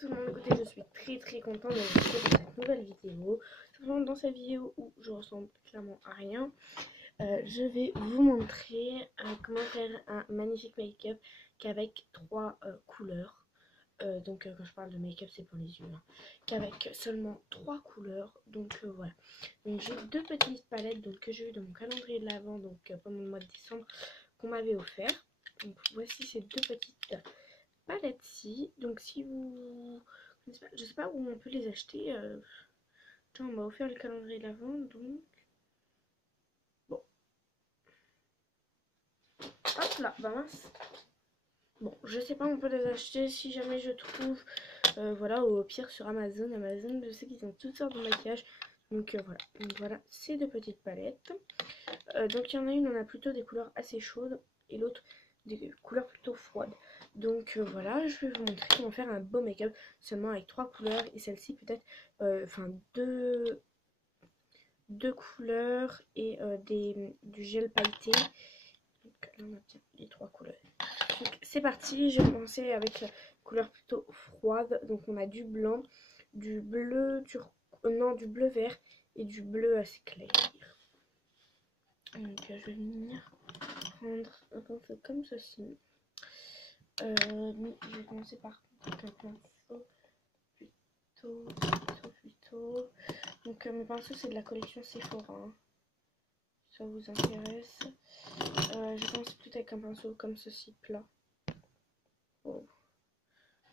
tout le monde, écoutez, je suis très contente de vous retrouver dans cette nouvelle vidéo. Simplement dans cette vidéo où je ressemble clairement à rien, je vais vous montrer comment faire un magnifique make-up qu'avec 3 couleurs. Donc quand je parle de make-up, c'est pour les yeux, hein. Qu'avec seulement 3 couleurs. Donc voilà. Donc j'ai 2 petites palettes donc, que j'ai eu dans mon calendrier de l'Avent donc pendant le mois de décembre qu'on m'avait offert. Donc voici ces 2 petites palettes-ci. Donc si vous... Je sais pas où on peut les acheter. Tiens, on m'a offert le calendrier de l'Avent donc... Bon. Hop là, bah mince. Bon, je sais pas où on peut les acheter si jamais je trouve. Voilà, au pire sur Amazon. Amazon, je sais qu'ils ont toutes sortes de maquillage. Donc voilà. Donc voilà, ces 2 petites palettes. Donc il y en a une, on a plutôt des couleurs assez chaudes. Et l'autre, des couleurs plutôt froides. Donc voilà, je vais vous montrer comment faire un beau make-up seulement avec 3 couleurs. Et celle-ci peut-être, enfin 2 couleurs et du gel pailleté. Donc là on a bien les 3 couleurs. Donc c'est parti, je vais commencer avec la couleur plutôt froide. Donc on a du blanc, du bleu, du bleu vert et du bleu assez clair. Donc je vais venir prendre un pinceau comme ceci. Je vais commencer par un pinceau plutôt. Donc mes pinceaux c'est de la collection Sephora, hein. Si ça vous intéresse. Je commence plutôt avec un pinceau comme ceci plat. Oh.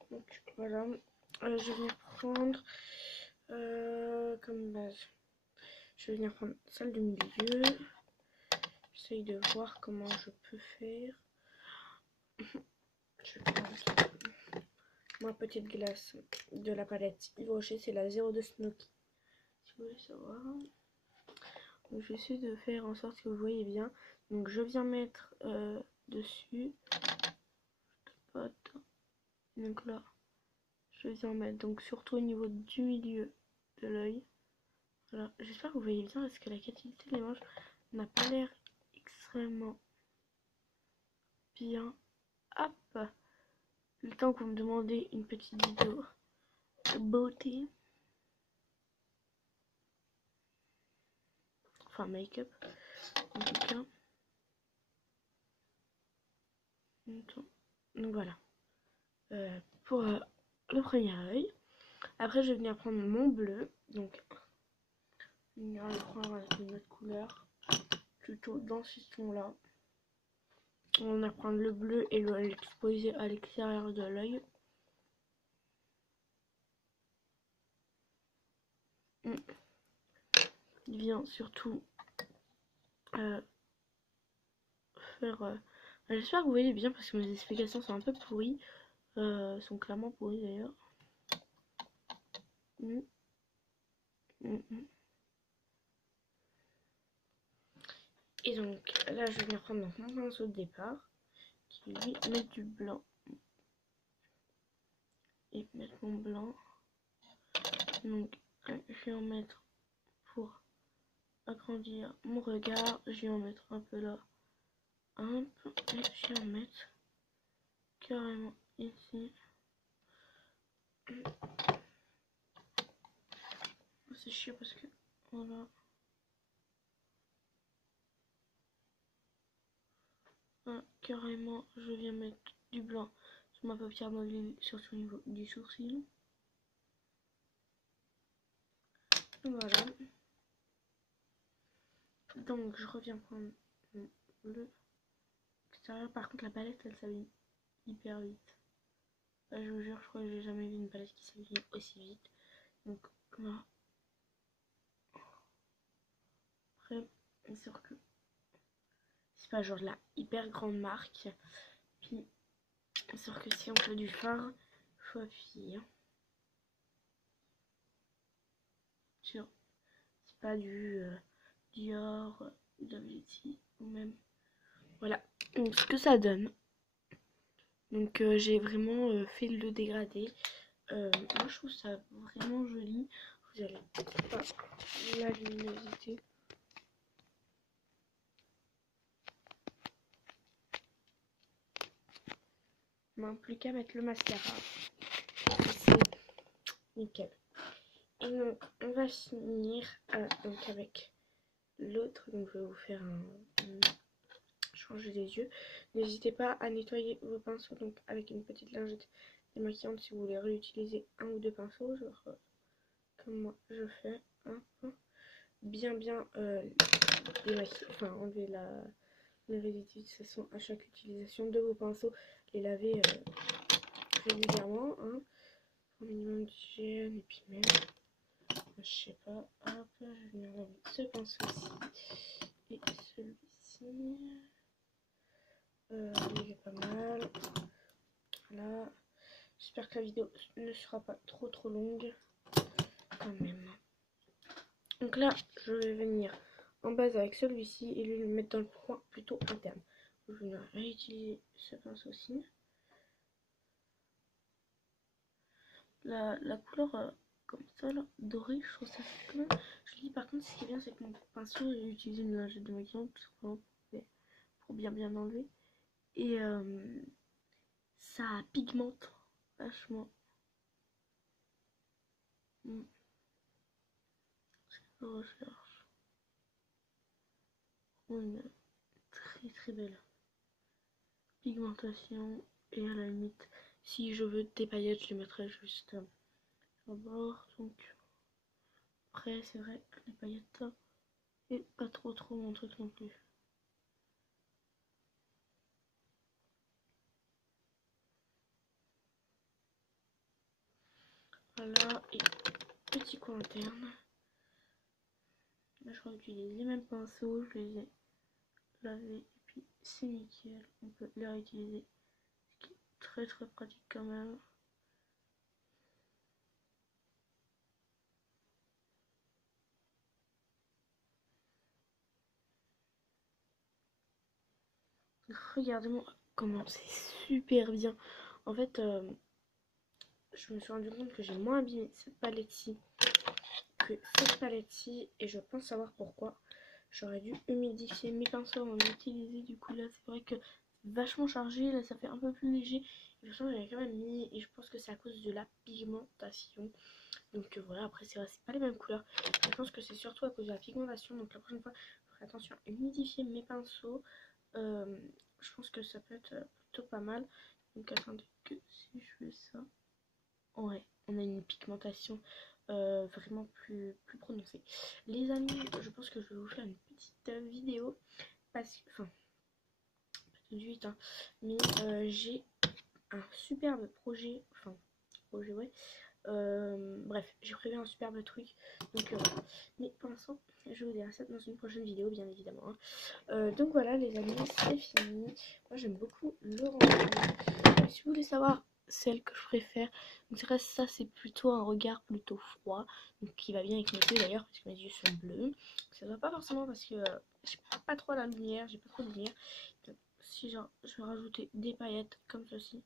Donc voilà. Je vais venir prendre comme base. Je vais venir prendre celle du milieu. J'essaye de voir comment je peux faire. Je vais prendre ma petite glace de la palette Yves Rocher, c'est la 02 Snoky. Si vous voulez savoir. Donc je vais essayer de faire en sorte que vous voyez bien. Donc je viens mettre dessus. Donc là, je viens mettre donc surtout au niveau du milieu de l'œil. Voilà, j'espère que vous voyez bien parce que la qualité des manches n'a pas l'air extrêmement bien. Hop, le temps que vous me demandez une petite vidéo de beauté. Enfin make-up en tout cas. Donc voilà. Pour le premier œil. Après je vais venir prendre mon bleu. Donc je vais venir le prendre avec une autre couleur. Plutôt dans ce ton là. On va prendre le bleu et l'exposer à l'extérieur de l'œil. Il vient surtout faire... J'espère que vous voyez bien parce que mes explications sont un peu pourries. Sont clairement pourries d'ailleurs. Et donc là je vais venir prendre mon pinceau de départ qui lui met du blanc. Et mettre mon blanc. Donc je vais en mettre pour agrandir mon regard. Je vais en mettre un peu là. Un peu. Et je vais en mettre carrément ici. C'est chiant parce que voilà. Carrément je viens mettre du blanc sur ma paupière mobile, surtout au niveau du sourcil. Voilà. Donc je reviens prendre mon bleu extérieur. Par contre la palette elle s'habille hyper vite. Là, je vous jure, je crois que j'ai jamais vu une palette qui s'habille aussi vite. Donc là. Après, c'est sûr que c'est pas genre la hyper grande marque. Puis c'est sûr que si on fait du fard, faut appuyer. Sûr. C'est pas du Dior, WC ou même. Voilà. Donc ce que ça donne. Donc j'ai vraiment fait le dégradé. Moi je trouve ça vraiment joli. Vous allez pas la luminosité. Non, plus qu'à mettre le mascara. nickel. Et donc on va finir donc avec l'autre. Donc je vais vous faire changer les yeux. N'hésitez pas à nettoyer vos pinceaux donc avec une petite lingette démaquillante si vous voulez réutiliser un ou deux pinceaux, genre comme moi je fais. Bien démaquiller, enfin enlever les résidus de façon à chaque utilisation de vos pinceaux, les laver régulièrement, un minimum d'hygiène. Et puis même, je sais pas, hop, je vais venir laver ce pinceau-ci et celui-ci. Il est pas mal. Voilà. J'espère que la vidéo ne sera pas trop longue quand même. Donc là, je vais venir en base avec celui-ci et lui le mettre dans le point plutôt interne. Je vais venir réutiliser ce pinceau-ci. La couleur comme ça, là, dorée, je trouve ça quand même joli. Par contre, ce qui est bien, c'est que mon pinceau, j'ai utilisé une lingette démaquillante tout simplement pour bien enlever. Et ça pigmente vachement. Je recherche une très belle pigmentation. Et à la limite, si je veux des paillettes, je les mettrai juste au bord. Donc après, c'est vrai que les paillettes, et pas trop mon truc non plus. Voilà, et petit coin interne. Là, je réutilise les mêmes pinceaux, je les ai lavés et puis c'est nickel. On peut les réutiliser, ce qui est très pratique quand même. Regardez-moi comment c'est super bien. En fait, je me suis rendu compte que j'ai moins abîmé cette palette-ci que cette palette-ci et je pense savoir pourquoi. J'aurais dû humidifier mes pinceaux avant d'utiliser. Du coup là c'est vrai que c'est vachement chargé, là ça fait un peu plus léger. Et pourtant j'avais quand même mis et je pense que c'est à cause de la pigmentation. Donc voilà, après c'est vrai c'est pas les mêmes couleurs. Je pense que c'est surtout à cause de la pigmentation. Donc la prochaine fois je ferai attention à humidifier mes pinceaux. Je pense que ça peut être plutôt pas mal. Donc attendez que si je fais ça. Ouais, on a une pigmentation vraiment plus prononcée. Les amis, je pense que je vais vous faire une petite vidéo parce que, enfin, pas tout de suite, hein, mais j'ai un superbe projet, enfin, projet, ouais. Bref, j'ai prévu un superbe truc, donc voilà. Mais pour l'instant, je vous dirai ça dans une prochaine vidéo, bien évidemment. Donc voilà, les amis, c'est fini. Moi, j'aime beaucoup le rendu. Si vous voulez savoir celle que je préfère, donc ça c'est plutôt un regard plutôt froid, donc qui va bien avec mes yeux d'ailleurs parce que mes yeux sont bleus. Ça ne va pas forcément parce que j'ai pas trop la lumière, j'ai pas trop de lumière. Donc, si genre je vais rajouter des paillettes comme ceci.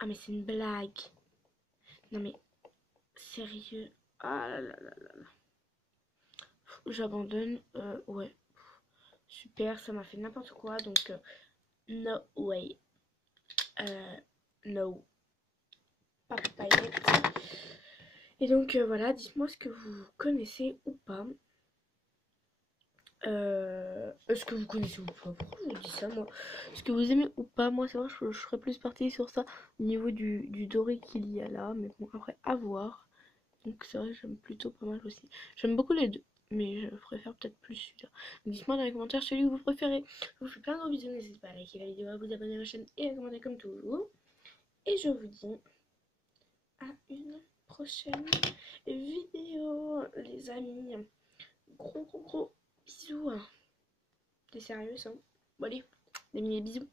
Ah mais c'est une blague. Non mais sérieux. Ah là là là là. J'abandonne. Ouais. Super, ça m'a fait n'importe quoi donc no way. No. Pas de paillettes. Et donc voilà, dites-moi ce que vous connaissez ou pas. Est-ce que vous connaissez ou pas? Pourquoi je vous dis ça moi? Est-ce que vous aimez ou pas? Moi c'est vrai je serais plus partie sur ça au niveau du doré qu'il y a là. Mais bon après à voir. Donc c'est vrai j'aime plutôt pas mal aussi. J'aime beaucoup les deux. Mais je préfère peut-être plus celui-là. Dites-moi dans les commentaires celui que vous préférez. Je vous fais plein de gros bisous. N'hésitez pas à liker la vidéo, à vous abonner à ma chaîne et à commenter comme toujours. Et je vous dis à une prochaine vidéo les amis. Gros bisous. T'es sérieux ça? Bon allez, des milliers de bisous.